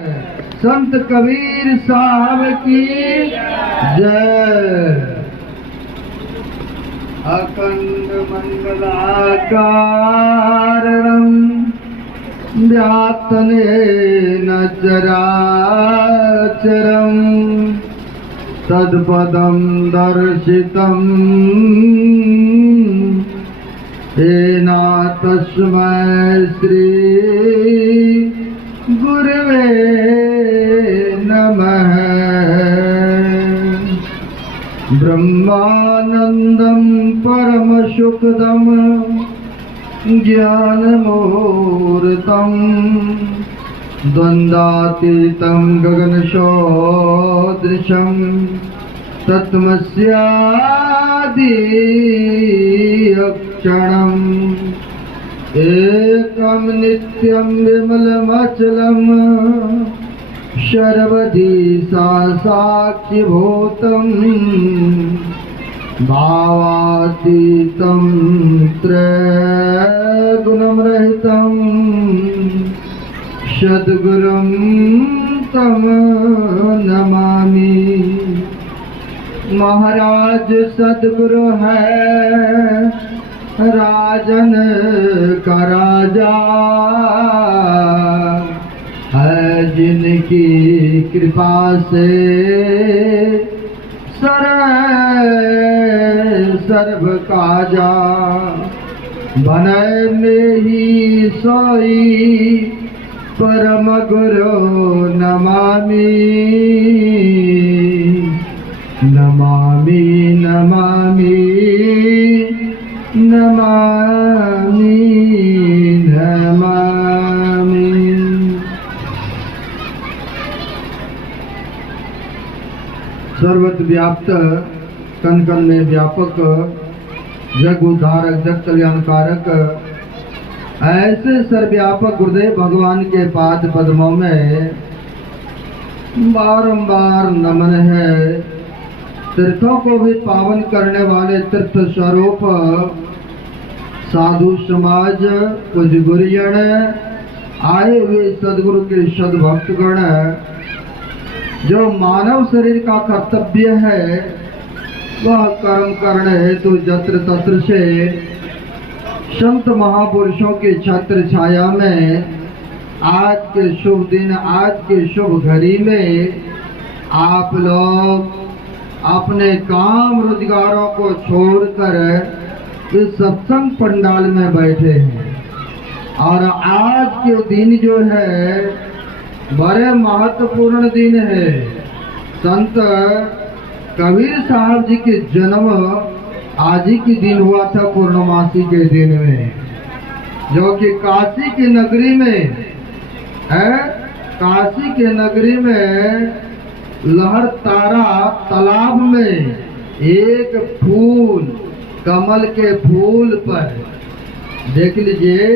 संत कबीर साहब की जय। अखंड मंगलाकारं व्याप्तनेन चराचरं तत्पदं दर्शितं येन तस्मै श्री गुरवे नमः। ब्रह्मानंदं परमसुखदं ज्ञानमूर्तं द्वन्द्वातीतं गगनसदृशं तत्त्वस्यादि अक्षरम् एकं नित्यं विमलमचलं सर्वधी साक्षिभूतं भावातीतं त्रैगुणरहितं सद्गुरुं तं नमामि। महाराज सद्गुरु है राजन का राजा, है जिनकी कृपा से सर्व काजा। बने में ही सोई परम गुरु नमामि नमामि नमामि नमामि नमामि। सर्वत्र व्याप्त कण कण में व्यापक जग उद्धारक जग कल्याणकारक ऐसे सर्वव्यापक गुरुदेव भगवान के पाद पद्मों में बारंबार नमन है। तीर्थों को भी पावन करने वाले तीर्थ स्वरूप साधु समाज कुछ गुरुजन आए हुए सदगुरु के सद्भक्तगण, जो मानव शरीर का कर्तव्य है वह कर्म करने हेतु जत्र तत्र से संत महापुरुषों की छत्र छाया में आज के शुभ दिन आज के शुभ घड़ी में आप लोग अपने काम रोजगारों को छोड़कर इस सत्संग पंडाल में बैठे हैं। और आज के दिन जो है बड़े महत्वपूर्ण दिन है। संत कबीर साहब जी के जन्म आज ही के दिन हुआ था, पूर्णमासी के दिन में, जो कि काशी की नगरी में है। काशी के नगरी में लहर तारा तालाब में एक फूल कमल के फूल पर देख लीजिए।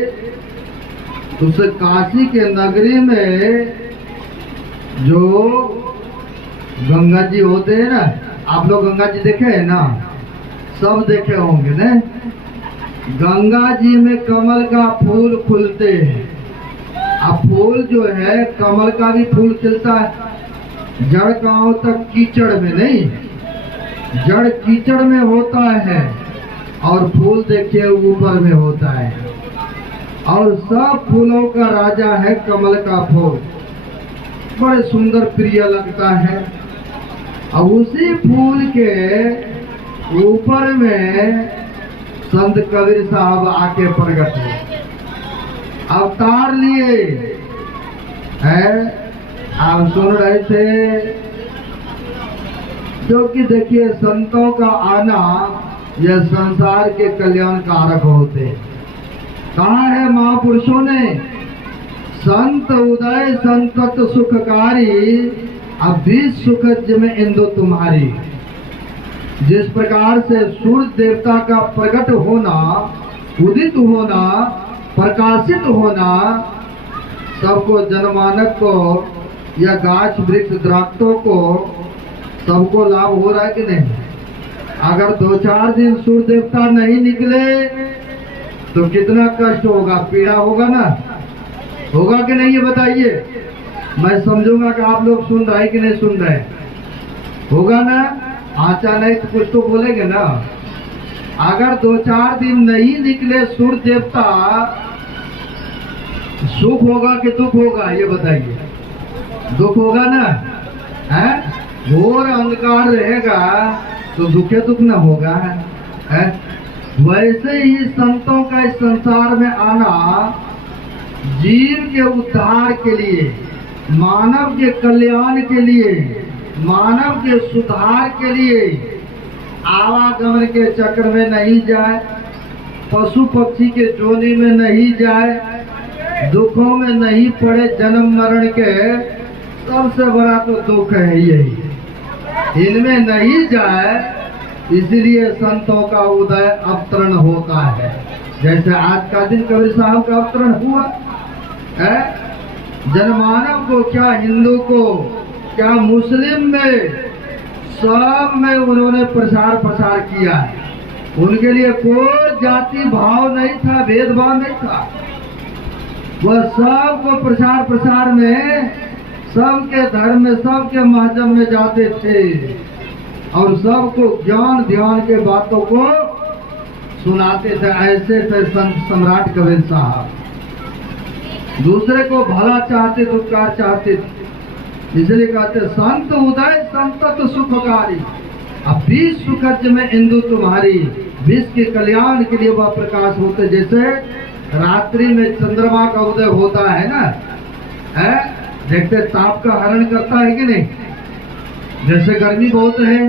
उस काशी के नगरी में जो गंगा जी होते हैं ना, आप लोग गंगा जी देखे हैं ना, सब देखे होंगे ना। गंगा जी में कमल का फूल खुलते हैं। अब फूल जो है कमल का भी फूल खिलता है, जड़ गांव तक कीचड़ में नहीं, जड़ कीचड़ में होता है और फूल देखिए ऊपर में होता है। और सब फूलों का राजा है कमल का फूल, बड़े सुंदर प्रिय लगता है। अब उसी फूल के ऊपर में संत कबीर साहब आके प्रकट हुए, अवतार लिए है। आप सुन रहे थे जो कि देखिए संतों का आना यह संसार के कल्याण कारक होते। कहा है महापुरुषों ने, संत उदय संतत सुखकारी, अब भी सुख में इंदु तुम्हारी। जिस प्रकार से सूर्य देवता का प्रकट होना, उदित होना, प्रकाशित होना सबको, जनमानक को या गाछ वृक्ष दरख्तों को सबको लाभ हो रहा है कि नहीं। अगर 2-4 दिन सूर्य देवता नहीं निकले तो कितना कष्ट होगा, पीड़ा होगा ना, होगा कि नहीं, ये बताइए। मैं समझूंगा कि आप लोग सुन रहे कि नहीं सुन रहे। होगा ना? आचा नहीं तो कुछ तो बोलेंगे ना। अगर 2-4 दिन नहीं निकले सूर्य देवता, सुख होगा कि दुख होगा ये बताइए? दुख होगा ना? है? घोर अंधकार रहेगा तो दुखे दुख न होगा। है? वैसे ही संतों का इस संसार में आना जीव के उद्धार के लिए, मानव के कल्याण के लिए, मानव के सुधार के लिए, आवागमन के चक्र में नहीं जाए, पशु पक्षी के जोनी में नहीं जाए, दुखों में नहीं पड़े। जन्म मरण के सबसे बड़ा तो दुख है यही, इनमें नहीं जाए, इसलिए संतों का उदय अवतरण होता है। जैसे आज का दिन कबीर साहब का अवतरण हुआ है। जनमानव को, क्या हिंदू को, क्या मुस्लिम में, सब में उन्होंने प्रसार किया है। उनके लिए कोई जाति भाव नहीं था, भेदभाव नहीं था। वह सबको प्रसार में, सबके धर्म में, सबके महजब में जाते थे और सबको ज्ञान ध्यान के बातों को सुनाते थे। ऐसे थे संत सम्राट कबीर साहब। दूसरे को भला चाहते, उपकार चाहते थे। इसलिए कहते संत उदय संतत सुखकारी, अब 20 सुखज में इंदु तुम्हारी, विश्व के कल्याण के लिए वह प्रकाश होते। जैसे रात्रि में चंद्रमा का उदय होता है ना, है? देखते ताप का हरण करता है कि नहीं? जैसे गर्मी बहुत है,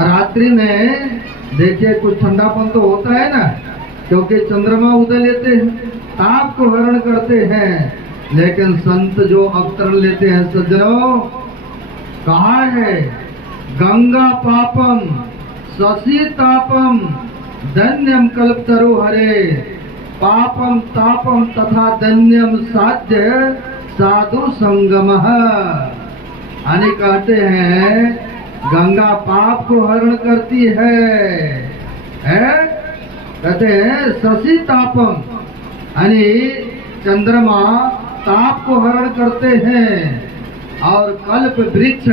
रात्रि में देखिए कुछ ठंडापन तो होता है ना, क्योंकि चंद्रमा उदय लेते हैं, ताप को हरण करते हैं। लेकिन संत जो अवतरण लेते हैं सज्जनों, कहा है गंगा पापम शशि तापम धन्यम कल्पतरु हरे, पापम तापम तथा धन्यम साध्य साधु संगमः। यानी कहते हैं गंगा पाप को हरण करती है? कहते हैं शशि तापम, यानी चंद्रमा ताप को हरण करते हैं, और कल्प वृक्ष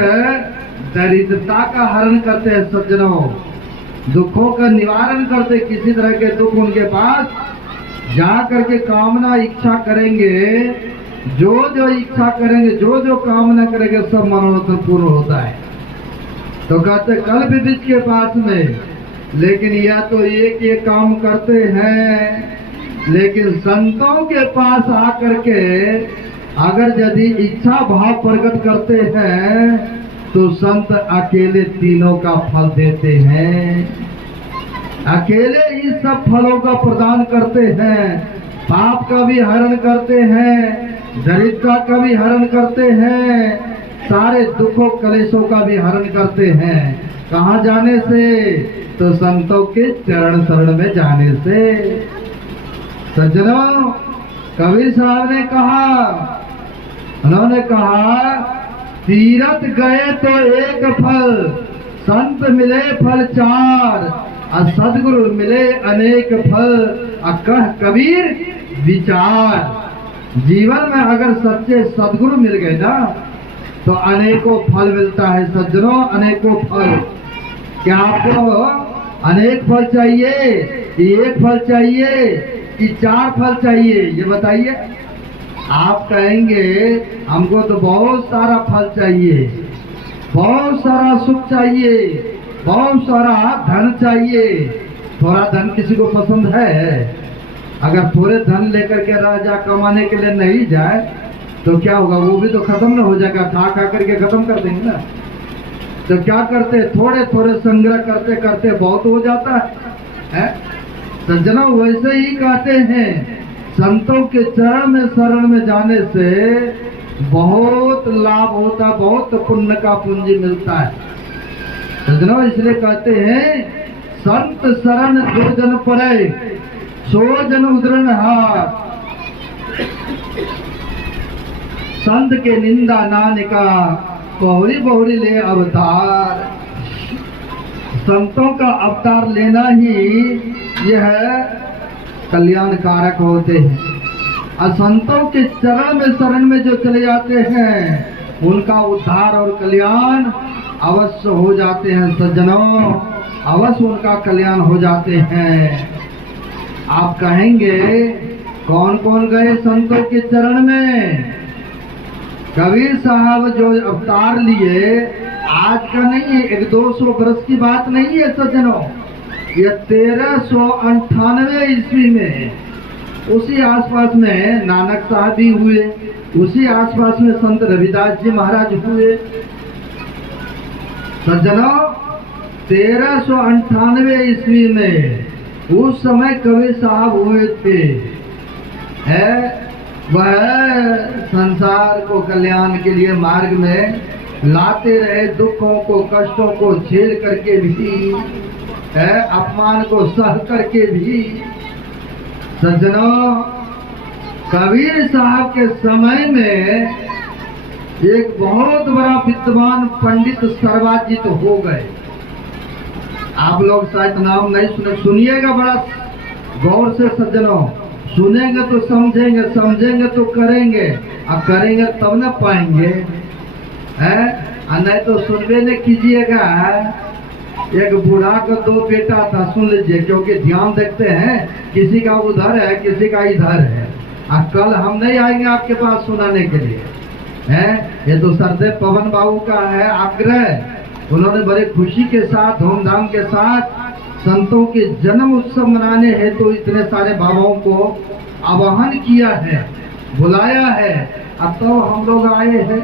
दरिद्रता का हरण करते हैं। सज्जनों, दुखों का निवारण करते। किसी तरह के दुख उनके पास जा करके कामना इच्छा करेंगे, जो इच्छा करेंगे, जो कामना करेंगे, सब मनोरथ पूर्ण होता है। तो कहते कल्प वृक्ष के पास में, लेकिन यह तो एक काम करते हैं। लेकिन संतों के पास आकर के अगर यदि इच्छा भाव प्रकट करते हैं तो संत अकेले तीनों का फल देते हैं। अकेले ही सब फलों का प्रदान करते हैं। पाप का भी हरण करते हैं, दरिद्रता का भी हरण करते हैं, सारे दुखों कलेशों का भी हरण करते हैं। कहाँ जाने से? तो संतों के चरण शरण में जाने से। सज्जनों, कबीर साहब ने कहा, उन्होंने कहा तीरथ गए तो एक फल, संत मिले फल 4, और सदगुरु मिले अनेक फल, कह कबीर विचार। जीवन में अगर सच्चे सदगुरु मिल गए ना तो अनेकों फल मिलता है। सज्जनों, अनेकों फल। क्या आपको अनेक फल चाहिए, एक फल चाहिए कि 4 फल चाहिए? ये बताइए। आप कहेंगे हमको तो बहुत सारा फल चाहिए, बहुत सारा सुख चाहिए, बहुत सारा धन चाहिए। थोड़ा धन किसी को पसंद है? अगर थोड़े धन लेकर के राजा कमाने के लिए नहीं जाए तो क्या होगा? वो भी तो खत्म न हो जाएगा, खा करके खत्म कर देंगे ना। तो क्या करते? थोड़े थोड़े संग्रह करते करते बहुत हो जाता है। सज्जनों, वैसे ही कहते हैं संतों के चरण में शरण में जाने से बहुत लाभ होता, बहुत पुण्य का पूंजी मिलता है। सज्जनों, इसलिए कहते हैं संत शरण 2 जन पड़े, 100 जन उदरण हाथ। संत के निंदा नानिका, बहुरी बहुरी ले अवतार। संतों का अवतार लेना ही यह कल्याण कारक होते हैं। और संतों के चरण में शरण में जो चले जाते हैं उनका उद्धार और कल्याण अवश्य हो जाते हैं सज्जनों, अवश्य उनका कल्याण हो जाते हैं। आप कहेंगे कौन कौन गए संतों के चरण में? कबीर साहब जो अवतार लिए आज का नहीं है, 100-200 वर्ष की बात नहीं है सज्जनों, ये 1398 ईस्वी में उसी आसपास में नानक साहब भी हुए, उसी आसपास में संत रविदास जी महाराज हुए। सज्जनों 1398 ईस्वी में उस समय कबीर साहब हुए थे, है वह संसार को कल्याण के लिए मार्ग में लाते रहे, दुखों को कष्टों को झेल करके भी, है अपमान को सह करके भी। सज्जनों कबीर साहब के समय में एक बहुत बड़ा विद्वान पंडित सर्वाजित हो गए। आप लोग शायद नाम नहीं सुने, सुनिएगा बड़ा गौर से सज्जनों, सुनेंगे तो समझेंगे, समझेंगे तो करेंगे, अब करेंगे तब न पाएंगे, है नहीं तो सुनवे न कीजिएगा। एक बूढ़ा का 2 बेटा था, सुन लीजिए, क्योंकि ध्यान देखते हैं किसी का उधर है किसी का इधर है। कल हम नहीं आएंगे आपके पास सुनाने के लिए, है ये तो सरदेव पवन बाबू का है आग्रह। उन्होंने बड़े खुशी के साथ धूमधाम के साथ संतों के जन्म उत्सव मनाने हेतु तो इतने सारे बाबाओं को आवाहन किया है, बुलाया है। अब तो हम लोग आए हैं,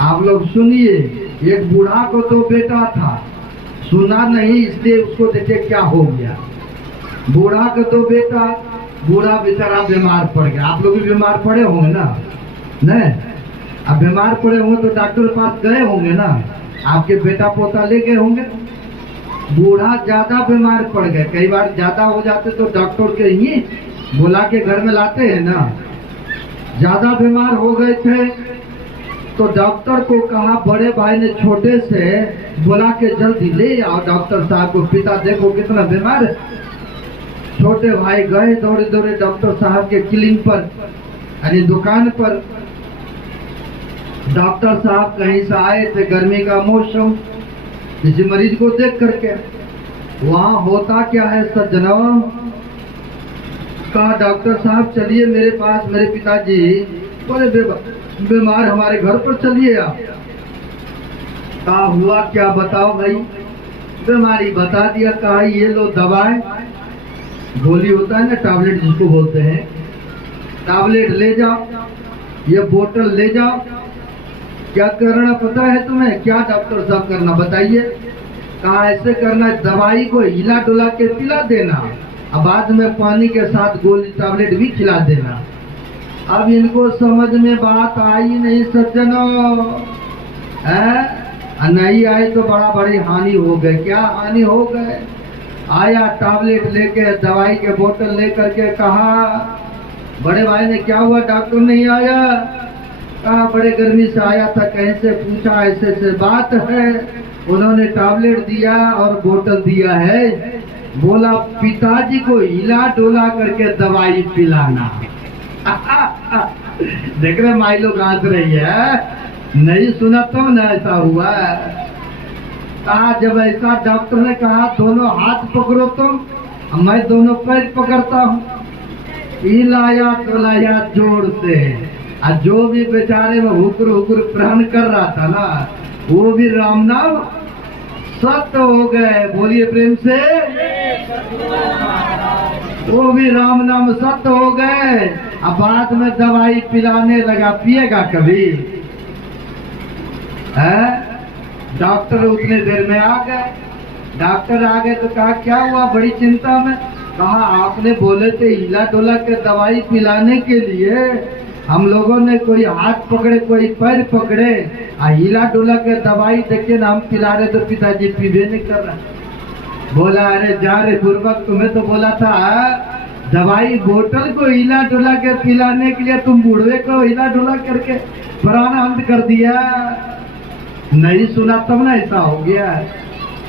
आप लोग सुनिए। एक बूढ़ा को 2 बेटा था, सुना नहीं इसलिए उसको देखे क्या हो गया। बूढ़ा को 2 बेटा, बूढ़ा बेचारा बीमार पड़ गया। आप लोग भी बीमार पड़े होंगे ना? नहीं, अब बीमार पड़े होंगे तो डॉक्टर के पास गए होंगे ना, आपके बेटा पोता ले गए होंगे। बूढ़ा ज्यादा बीमार पड़ गए, कई बार ज्यादा हो जाते तो डॉक्टर के ही बुला के घर में लाते हैं ना। ज्यादा बीमार हो गए थे तो डॉक्टर को कहा, बड़े भाई ने छोटे से बुला के जल्दी ले आओ डॉक्टर साहब को, पिता देखो कितना बीमार है। छोटे भाई गए दौड़े दौड़े डॉक्टर साहब के क्लिनिक पर, यानी दुकान पर। डॉक्टर साहब कहीं से आए थे, गर्मी का मौसम, किसी मरीज को देख करके। वहाँ होता क्या है सज्जनों, कहा डॉक्टर साहब चलिए मेरे पास, मेरे पिताजी बड़े बीमार, हमारे घर पर चलिए आप। कहा हुआ क्या बताओ भाई? बीमारी बता दिया। कहा ये लो दवाएं, गोली होता है ना टैबलेट जिसको बोलते हैं, टैबलेट ले जाओ, ये बोतल ले जाओ। क्या करना पता है तुम्हें? क्या डॉक्टर साहब करना बताइए? कहा ऐसे करना, दवाई को हिला डुला के पिला देना, अब बाद में पानी के साथ गोली टैबलेट भी खिला देना। अब इनको समझ में बात आई नहीं सज्जनों, नहीं आई तो बड़ा बड़ी हानि हो गई। क्या हानि हो गए? आया टैबलेट लेके, दवाई के बोतल लेकर के, कहा बड़े भाई ने क्या हुआ? डॉक्टर नहीं आया? कहा बड़े गर्मी से आया था, कहीं से पूछा ऐसे ऐसे बात है। उन्होंने टैबलेट दिया और बोतल दिया है, बोला पिताजी को हिला डोला करके दवाई पिलाना। देख रहे माई लोग हंस रही है, नहीं सुना तब ना ऐसा हुआ। कहा जब ऐसा डॉक्टर ने कहा दोनों हाथ पकड़ो तुम, मैं दोनों पैर पकड़ता हूँ, हिलाया डोलाया जोर से। और जो भी बेचारे में हुकुर हुकुर प्राण कर रहा था ना, वो भी राम नाम सत्य हो गए। बोलिए प्रेम से, वो भी राम नाम सत्य हो गए। अब बाद में दवाई पिलाने लगा, पिएगा कभी? है डॉक्टर उतने देर में आ गए। डॉक्टर आ गए तो कहा क्या हुआ? बड़ी चिंता में। कहा आपने बोले थे हिला डोला के दवाई पिलाने के लिए, हम लोगों ने कोई हाथ पकड़े कोई पैर पकड़े, हिला डोला के दवाई देखे ना हम पिला रहे तो पिताजी पीबे नहीं कर रहा। बोला अरे जा रे बुर्बक, तुम्हें तो बोला था दवाई बोतल को हिला डोला के पिलाने के लिए, तुम बूढ़े को हिला डोला करके प्राण अंत कर दिया। नहीं सुना तब ना ऐसा हो गया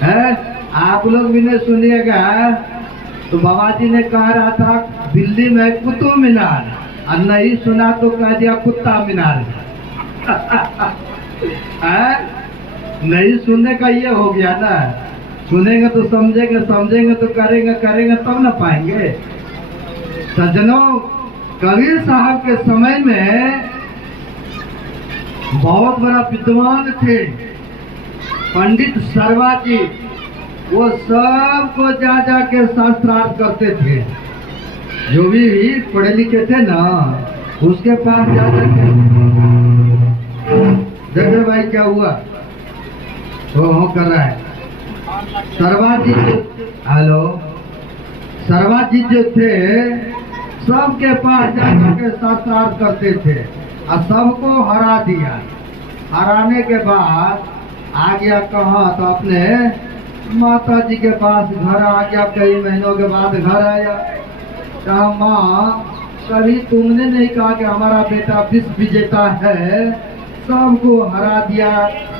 है। आप लोग भी नहीं सुनिएगा तो बाबा जी ने कहा रहा था दिल्ली में कुतुब मीनार, और नहीं सुना तो कह दिया कुत्ता मीनार। नहीं सुनने का ये हो गया ना, सुनेंगे तो समझेंगे, समझेंगे तो करेंगे, करेंगे तब ना पाएंगे। सज्जनों, कबीर साहब के समय में बहुत बड़ा विद्वान थे पंडित सरवा जी। वो सबको जा जा के शास्त्रार्थ करते थे। जो भी पढ़े लिखे थे ना, उसके पास जा जा के। देखो भाई क्या हुआ, हो कर रहा है। सरवा जी, हेलो, सरवा जी जो थे सबके पास जा के शास्त्रार्थ करते थे और सबको हरा दिया। हराने के बाद आ गया कहाँ, तो अपने माता जी के पास घर आ गया। कई महीनों के बाद घर आया, कहा माँ कभी तुमने नहीं कहा कि हमारा बेटा विश्व विजेता है, सबको हरा दिया,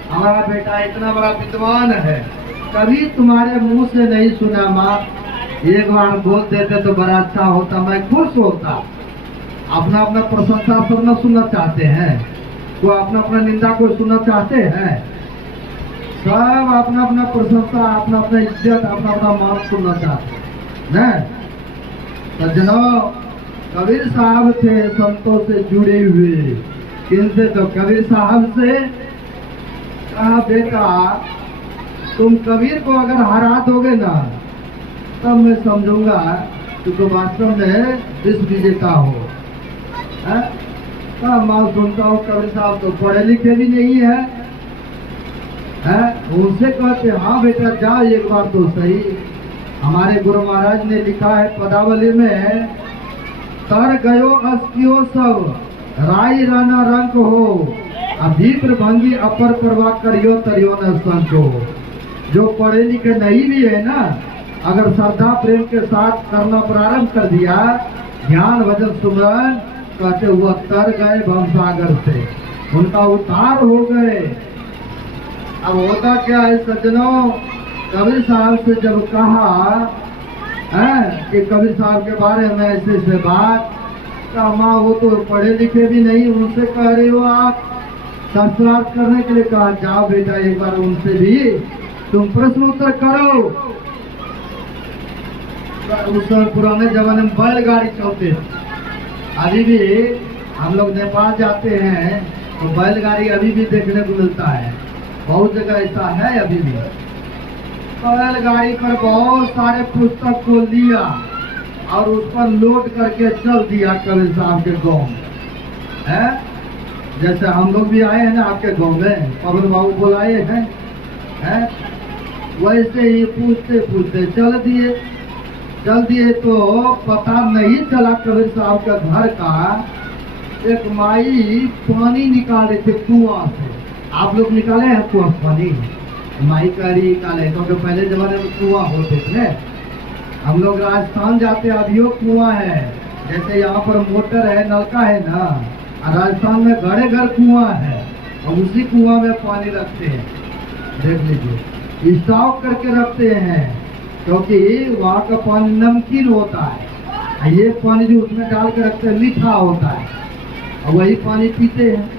हमारा बेटा इतना बड़ा विद्वान है, कभी तुम्हारे मुंह से नहीं सुना माँ। एक बार बोल देते तो बड़ा अच्छा होता, मैं खुश होता। अपना अपना प्रशंसा सब न सुनना चाहते हैं, वो अपना अपना निंदा को सुनना चाहते हैं। सब अपना अपना प्रशंसा, अपना अपना इज्जत, अपना अपना मान सुनना चाहते हैं। सज्जनों, कबीर साहब थे संतों से जुड़े हुए। किनसे? तो कबीर साहब से। कहा बेटा तुम कबीर को अगर हरा दोगे ना, तब मैं समझूंगा कि तुम वास्तव में विश्व विजेता हो। मैं सुनता हूँ कबीर साहब तो पढ़े लिखे भी नहीं है। उनसे कहते हाँ बेटा जाओ एक बार तो सही। हमारे गुरु महाराज ने लिखा है पदावली में, तर गयो अस्कियो सब राई राना रंग हो, अभीप्र भंगी अपर परवा करियो तरियो न संतो। जो पढ़े लिखे नहीं भी है ना, अगर श्रद्धा प्रेम के साथ करना प्रारंभ कर दिया, ध्यान भजन सुमरन, कहते हुआ तर गए भवसागर से, उनका उद्धार हो गए। अब होता क्या है सज्जनों, कबीर साहब से जब कहा कि कबीर साहब के बारे में ऐसे ऐसे बात, कहा माँ वो तो पढ़े लिखे भी नहीं, उनसे कह रहे हो आप शास्त्रार्थ करने के लिए। कहा जाओ बेटा एक बार उनसे भी तुम प्रश्न उत्तर करो। उस समय पुराने जमाने में बैलगाड़ी चलते थे। अभी भी हम लोग नेपाल जाते हैं तो बैलगाड़ी अभी भी देखने को मिलता है, बहुत जगह ऐसा है अभी भी। बैलगाड़ी पर बहुत सारे पुस्तक को लिया और उस पर लोड करके चल दिया कबीर साहब के गाँव में। जैसे हम लोग भी आए हैं ना आपके गाँव में, पवन बाबू बुलाए हैं, वैसे ही पूछते पूछते चल दिए। तो पता नहीं चला कबीर साहब का घर का एक माई पानी निकाले थे कुआं से। आप लोग निकाले हैं कुआं पानी? माई करी निकाले, क्योंकि पहले जमाने में कुआं होते थे। हम लोग राजस्थान जाते अभियो कुआं है, जैसे यहाँ पर मोटर है, नलका है ना, राजस्थान में घरे घर कुआं है और उसी कुआं में पानी रखते हैं। देख लीजिए, स्टॉक करके रखते हैं, क्योंकि वहाँ का पानी नमकीन होता है। ये पानी जो उसमें डाल के रखते हैं मीठा होता है, और वही पानी पीते हैं।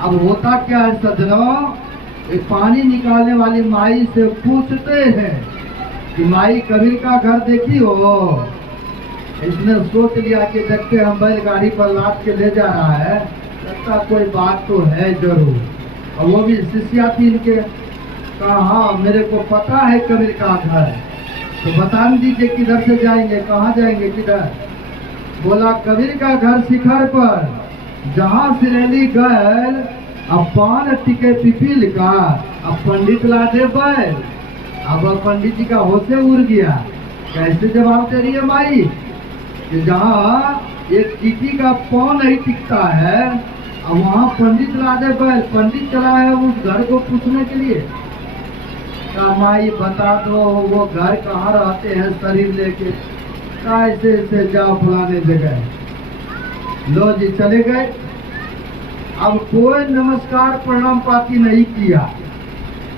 अब होता क्या है सज्जनों, पानी निकालने वाली माई से पूछते हैं कि माई कबीर का घर देखी हो? इसने सोच लिया कि देखते हम बैलगाड़ी पर लाद के ले जा रहा है, लगता कोई बात तो है जरूर। और वो भी शिष्या थी इनके। कहा हाँ मेरे को पता है कबीर का घर, तो बता दीजिए किधर से जाएंगे, कहाँ जाएंगे, किधर? बोला कबीर का घर शिखर पर, जहाँ सिरेली गैल अब पान टिके पिपील का, अब पंडित ला दे बैल। अब पंडित जी का होशे उड़ गया। कैसे जवाब दे रही है माई कि जहाँ एक चीटी का पाँव नहीं टिकता है, अब वहाँ पंडित ला दे बैल। पंडित चला है उस घर को पूछने के लिए। माई बता दो वो घर कहाँ रहते हैं शरीर लेके? कैसे ऐसे जाओ फलाने जगह। लो जी चले गए। अब कोई नमस्कार प्रणाम पाती नहीं किया।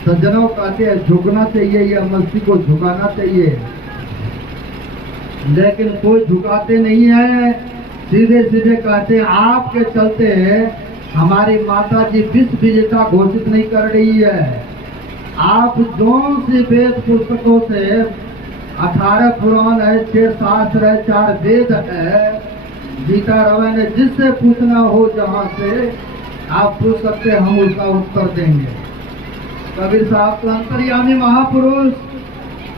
सज्जनों कहते हैं झुकना चाहिए या मस्ती को झुकाना चाहिए। लेकिन कोई झुकाते नहीं है, सीधे सीधे कहते आपके चलते हमारी माता जी विश्व विजेता घोषित नहीं कर रही है। आप जौन से वेद पुस्तकों से 18 पुराण है, 6 शास्त्र है, 4 वेद है, गीता रामायण है, जिससे पूछना हो जहाँ से आप पूछ सकते, हम उसका उत्तर देंगे। कबीर साहब तो अंतर्यामी महापुरुष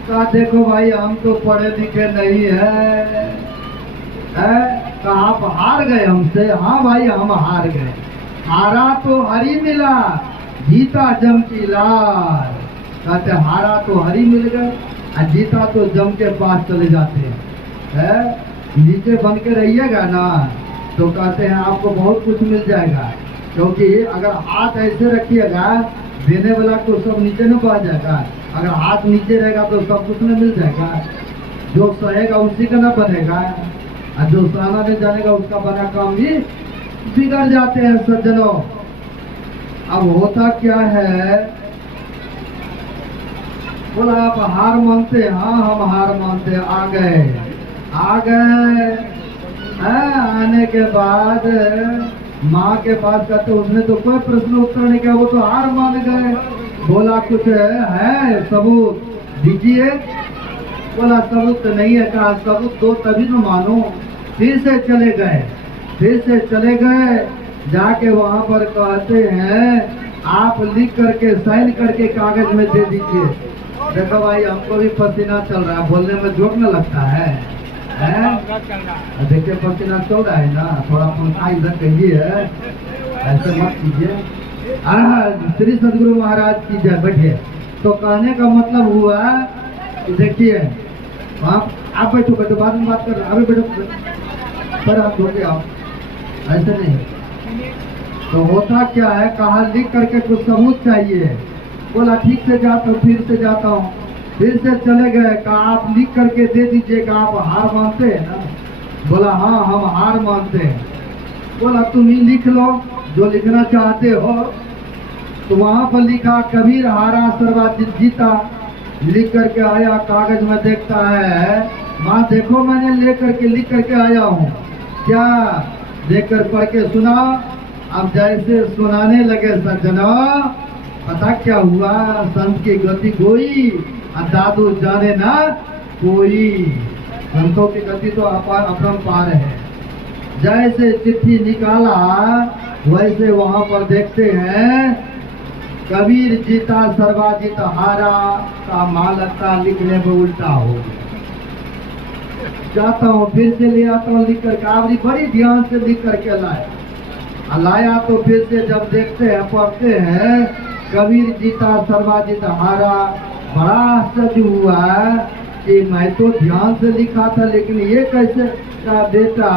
का देखो भाई हम तो पढ़े लिखे नहीं है, तो आप हार गए हमसे। हाँ भाई हम हार गए, हारा तो हरी मिला, जीता जम की लाल। कहते हारा तो हरी मिल गए और जीता तो जम के पास चले जाते हैं। नीचे बन के रहिएगा ना तो कहते हैं आपको बहुत कुछ मिल जाएगा, क्योंकि अगर हाथ ऐसे रखिएगा देने वाला को सब नीचे न पा जाएगा, अगर हाथ नीचे रहेगा तो सब कुछ न मिल जाएगा। जो सहेगा उसी का न बनेगा और जो सहना नहीं जानेगा उसका बना काम भी बिगड़ जाते हैं सज्जनों। अब होता क्या है, बोला आप हार मानते? हाँ हम हार मानते। आ गए आने के बाद माँ के पास कहते उसने तो कोई प्रश्न उत्तर नहीं किया, वो तो हार मान गए। बोला कुछ है सबूत दीजिए? बोला सबूत तो नहीं है। कहा सबूत दो तभी तो मानो। फिर से चले गए जाके वहाँ पर कहते हैं आप लिख करके साइन करके कागज में दे दीजिए। देखो भाई हमको भी पसीना चल रहा है, बोलने में जोक न लगता है, देखिए पसीना चल रहा है ना, थोड़ा पंखा इधर कहिए, ऐसे मत कीजिए। श्री सदगुरु महाराज की जय। बैठिए। तो कहने का मतलब हुआ कि देखिए आप बैठो बाद में बात कर रहे, अभी बैठो पर आप धोके आओ, ऐसे नहीं। तो होता क्या है, कहा लिख करके कुछ सबूत चाहिए। बोला ठीक से जाता हूँ, फिर से जाता हूँ, फिर से चले गए। कहा आप लिख करके दे दीजिएगा, आप हार मानते हैं ना? बोला हाँ हम हार मानते हैं। बोला तुम ही लिख लो जो लिखना चाहते हो। तो वहाँ पर लिखा कबीर हारा सर्वाजित जीता। लिख करके आया, कागज में देखता है, माँ देखो मैंने लिख करके आया हूँ, क्या देखकर पढ़ के सुना। अब जैसे सुनाने लगे सज्जना, पता क्या हुआ, संत की गति गोई और दादू जाने ना कोई। संतों की गति तो अपरंपार है। जैसे चिट्ठी निकाला वैसे वहां पर देखते हैं कबीर जीता सर्वाजित हारा का मालकता लिखने में उल्टा हो गया। जाता हूँ फिर से ले आता हूँ लिख करके, आपने बड़ी ध्यान से लिख करके लाया तो फिर से जब देखते हैं पढ़ते हैं कबीर जीता सर्वाजित हारा। बड़ा आश्चर्य हुआ कि मैं तो ध्यान से लिखा था, लेकिन ये कैसे का बेटा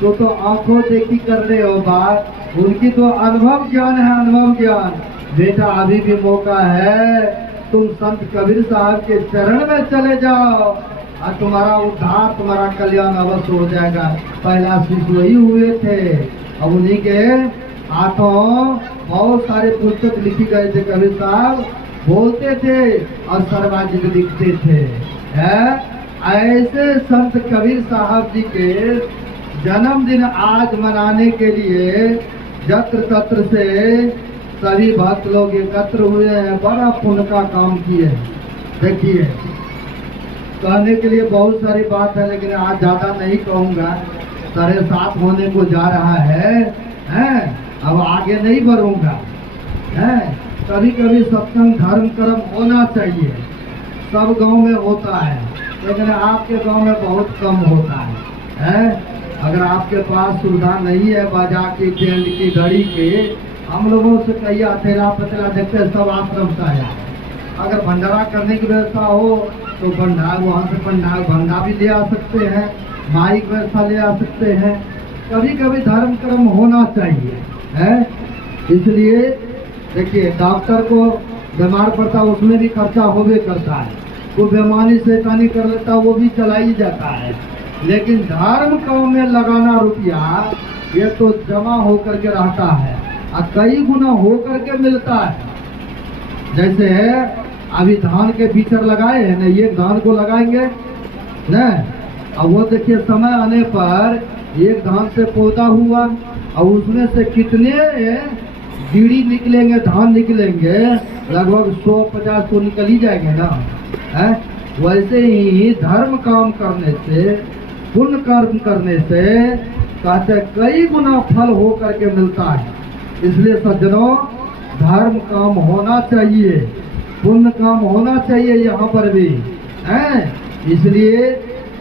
तो आंखों देखी कर रहे हो बात, उनकी तो अनुभव ज्ञान है, अनुभव ज्ञान। बेटा अभी भी मौका है, तुम संत कबीर साहब के चरण में चले जाओ और तुम्हारा उद्धार, तुम्हारा कल्याण अवश्य हो जाएगा। पहला शिष्य वही हुए थे, अब उन्हीं के हाथों बहुत सारे पुस्तक लिखी गए थे। कबीर साहब बोलते थे और सर्वाजित लिखते थे। ऐसे संत कबीर साहब जी के जन्मदिन आज मनाने के लिए जत्र तत्र से सभी भक्त लोग एकत्र हुए हैं, बड़ा पुण्य का काम किए। देखिए कहने के लिए बहुत सारी बात है, लेकिन आज ज्यादा नहीं कहूँगा, 7:30 होने को जा रहा है, अब आगे नहीं बढ़ूंगा। कभी कभी सत्संग धर्म कर्म होना चाहिए, सब गांव में होता है, लेकिन आपके गांव में बहुत कम होता है। अगर आपके पास सुविधा नहीं है बाजा की, टेंट की, घड़ी की, हम लोगों से कहीं अथेला पथेला देखते हैं, सब आश्रम से आया। अगर भंडारा करने की व्यवस्था हो तो भंडार वहाँ से भंडार भी ले आ सकते हैं, माइक व्यवस्था ले आ सकते हैं। कभी कभी धर्म कर्म होना चाहिए। इसलिए देखिए डॉक्टर को बीमार पड़ता है उसमें भी खर्चा होवे करता है, वो बेमानी शैतानी कर लेता है वो भी चला ही जाता है, लेकिन धर्म कर्म में लगाना रुपया ये तो जमा होकर के रहता है और कई गुना होकर के मिलता है। जैसे अभी धान के बीचर लगाए हैं ना, ये धान को लगाएंगे न। अब वो देखिए समय आने पर एक धान से पौधा हुआ और उसमें से कितने गिड़ी निकलेंगे, धान निकलेंगे, लगभग 100-50 तो निकल ही जाएंगे ना। है वैसे ही धर्म काम करने से, पुण्य कर्म करने से कहते कई गुना फल हो करके मिलता है। इसलिए सज्जनों, धर्म काम होना चाहिए, पुण्य काम होना चाहिए यहाँ पर भी है। इसलिए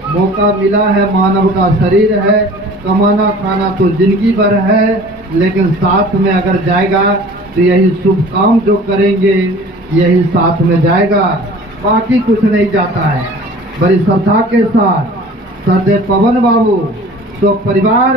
मौका मिला है, मानव का शरीर है, कमाना खाना तो जिंदगी भर है, लेकिन साथ में अगर जाएगा तो यही शुभ काम जो करेंगे यही साथ में जाएगा, बाकी कुछ नहीं जाता है। बड़ी श्रद्धा के साथ सदैव पवन बाबू तो परिवार